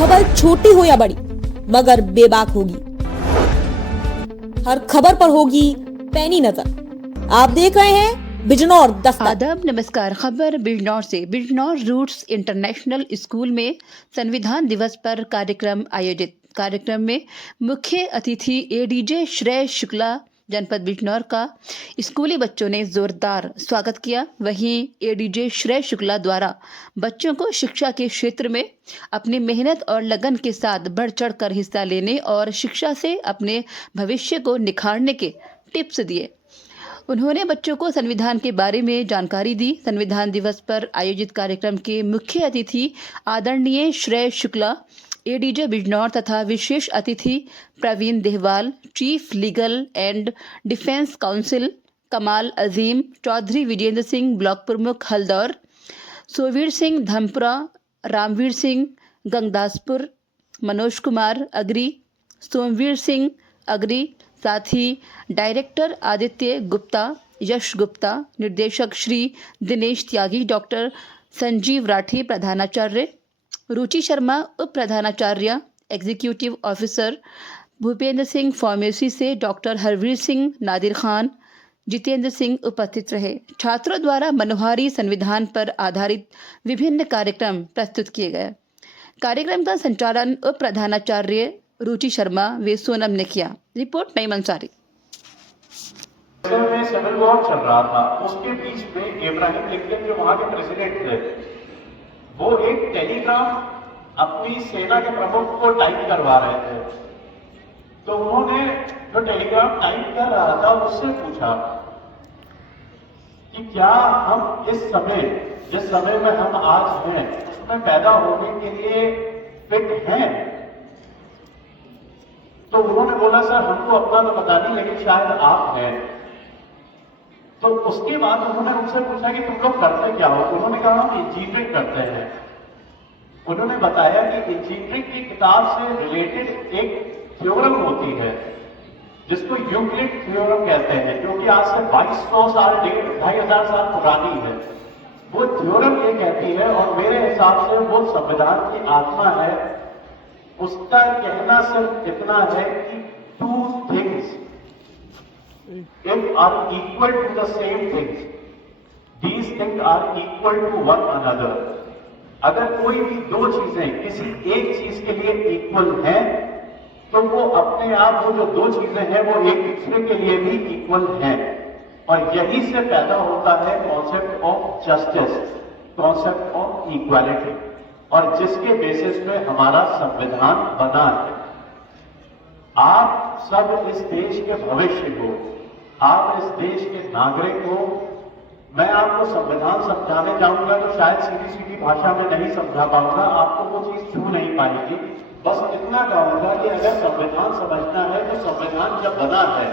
खबर छोटी हो या बड़ी मगर बेबाक होगी। हर खबर पर होगी पैनी नजर। आप देख रहे हैं बिजनौर दस्तक। आदाब, नमस्कार। खबर बिजनौर से। बिजनौर रूट्स इंटरनेशनल स्कूल में संविधान दिवस पर कार्यक्रम आयोजित। कार्यक्रम में मुख्य अतिथि एडीजे श्रेय शुक्ला जनपद बिजनौर का स्कूली बच्चों ने जोरदार स्वागत किया। वहीं एडीजे श्रेय शुक्ला द्वारा बच्चों को शिक्षा के क्षेत्र में अपनी मेहनत और लगन के साथ बढ़ चढ़ कर हिस्सा लेने और शिक्षा से अपने भविष्य को निखारने के टिप्स दिए। उन्होंने बच्चों को संविधान के बारे में जानकारी दी। संविधान दिवस पर आयोजित कार्यक्रम के मुख्य अतिथि आदरणीय श्रेय शुक्ला एडीजे बिजनौर तथा विशेष अतिथि Praveen Dehwal, chief legal and defence counsel Kamal Azeem, Chaudhary Vijendra Singh block प्रमुख हल्दौर, सोवीर सिंह धमपुरा, रामवीर सिंह गंगदासपुर, मनोज कुमार अग्री, सोमवीर सिंह अग्री, साथ ही डायरेक्टर आदित्य गुप्ता, यश गुप्ता, निर्देशक श्री दिनेश त्यागी, डॉक्टर संजीव राठी प्रधानाचार्य, रुचि शर्मा उप प्रधानाचार्य, executive officer Bhupendra Singh pharmacy से डॉक्टर हरवीर सिंह, नादिर खान, जितेंद्र सिंह उपस्थित रहे। छात्रों द्वारा मनोहारी संविधान पर आधारित विभिन्न कार्यक्रम प्रस्तुत किए गए। कार्यक्रम का संचालन उप प्रधानाचार्य रुचि शर्मा व सोनम ने किया। रिपोर्ट नईम अंसारी। में सिविल वॉर चल रहा था, उसके बीच में इब्राहिम लिंकन जो वहां के प्रेसिडेंट थे, वो एक टेलीग्राम अपनी सेना के प्रमुख को टाइप करवा रहे थे। तो उन्होंने जो टेलीग्राम टाइप कर रहा था उससे पूछा कि क्या हम इस समय, जिस समय में हम आज हैं, उसमें पैदा होने के लिए फिट हैं? तो उन्होंने बोला, सर हमको अपना तो पता नहीं, लेकिन शायद आप हैं। तो उसके बाद उन्होंने उनसे पूछा कि तुम लोग करते क्या हो? उन्होंने कहा हम इंजीनियरिंग करते हैं। उन्होंने बताया कि इंजीनियरिंग की किताब से रिलेटेड एक थ्योरम होती है जिसको यूक्लिड थ्योरम कहते हैं, जो कि आज से 2200 साल 2500 साल पुरानी है। वो थ्योरम ये कहती है, और मेरे हिसाब से वो संविधान की आत्मा है। उसका कहना सिर्फ इतना है कि two things if are equal to the same things, these things are equal to one another. अगर कोई भी दो चीजें किसी एक चीज के लिए इक्वल हैं, तो वो अपने आप वो जो दो चीजें हैं वो एक दूसरे के लिए भी इक्वल हैं। और यही से पैदा होता है concept of justice, concept of equality, और जिसके बेसिस पे हमारा संविधान बना है। आप सब इस देश के भविष्य को, आप इस देश के नागरिक हो। मैं आपको संविधान समझाने जाऊंगा तो शायद सीधी सीधी भाषा में नहीं समझा पाऊंगा, आपको वो चीज छू नहीं पाएगी। बस इतना कहूंगा कि अगर संविधान समझना है तो संविधान जब बना है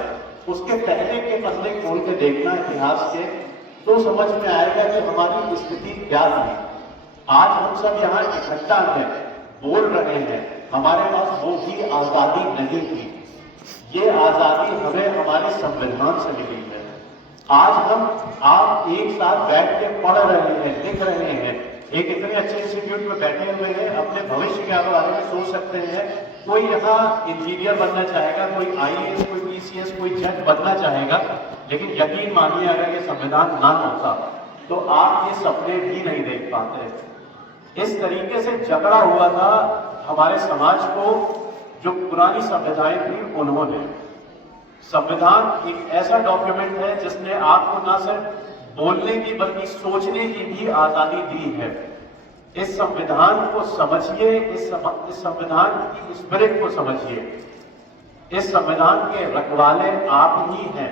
उसके पहले के पन्ने खोल के देखना इतिहास के, तो समझ में आएगा कि हमारी स्थिति क्या थी। आज हम सब यहाँ इकट्ठा हैं, बोल रहे हैं, हमारे पास वो भी आजादी नहीं थी। ये आजादी हमें हमारे संविधान से मिली है। आज हम आप एक साथ बैठ के पढ़ रहे हैं, लिख रहे हैं, एक इतने अच्छे इंस्टीट्यूट में बैठे हुए हैं, अपने भविष्य के बारे में सोच सकते हैं। कोई यहाँ इंजीनियर बनना चाहेगा, कोई आईएएस, कोई पीसीएस, कोई जज बनना चाहेगा, लेकिन यकीन मानिए अगर ये संविधान ना होता तो आप ये सपने भी नहीं देख पाते। इस तरीके से जकड़ा हुआ था हमारे समाज को जो पुरानी संविधाएं थी उन्होंने। संविधान एक ऐसा डॉक्यूमेंट है जिसने आपको ना सिर्फ बोलने की बल्कि सोचने की भी आजादी दी है। इस संविधान को समझिए, इस संविधान की स्पिरिट को समझिए। इस संविधान के रखवाले आप ही हैं।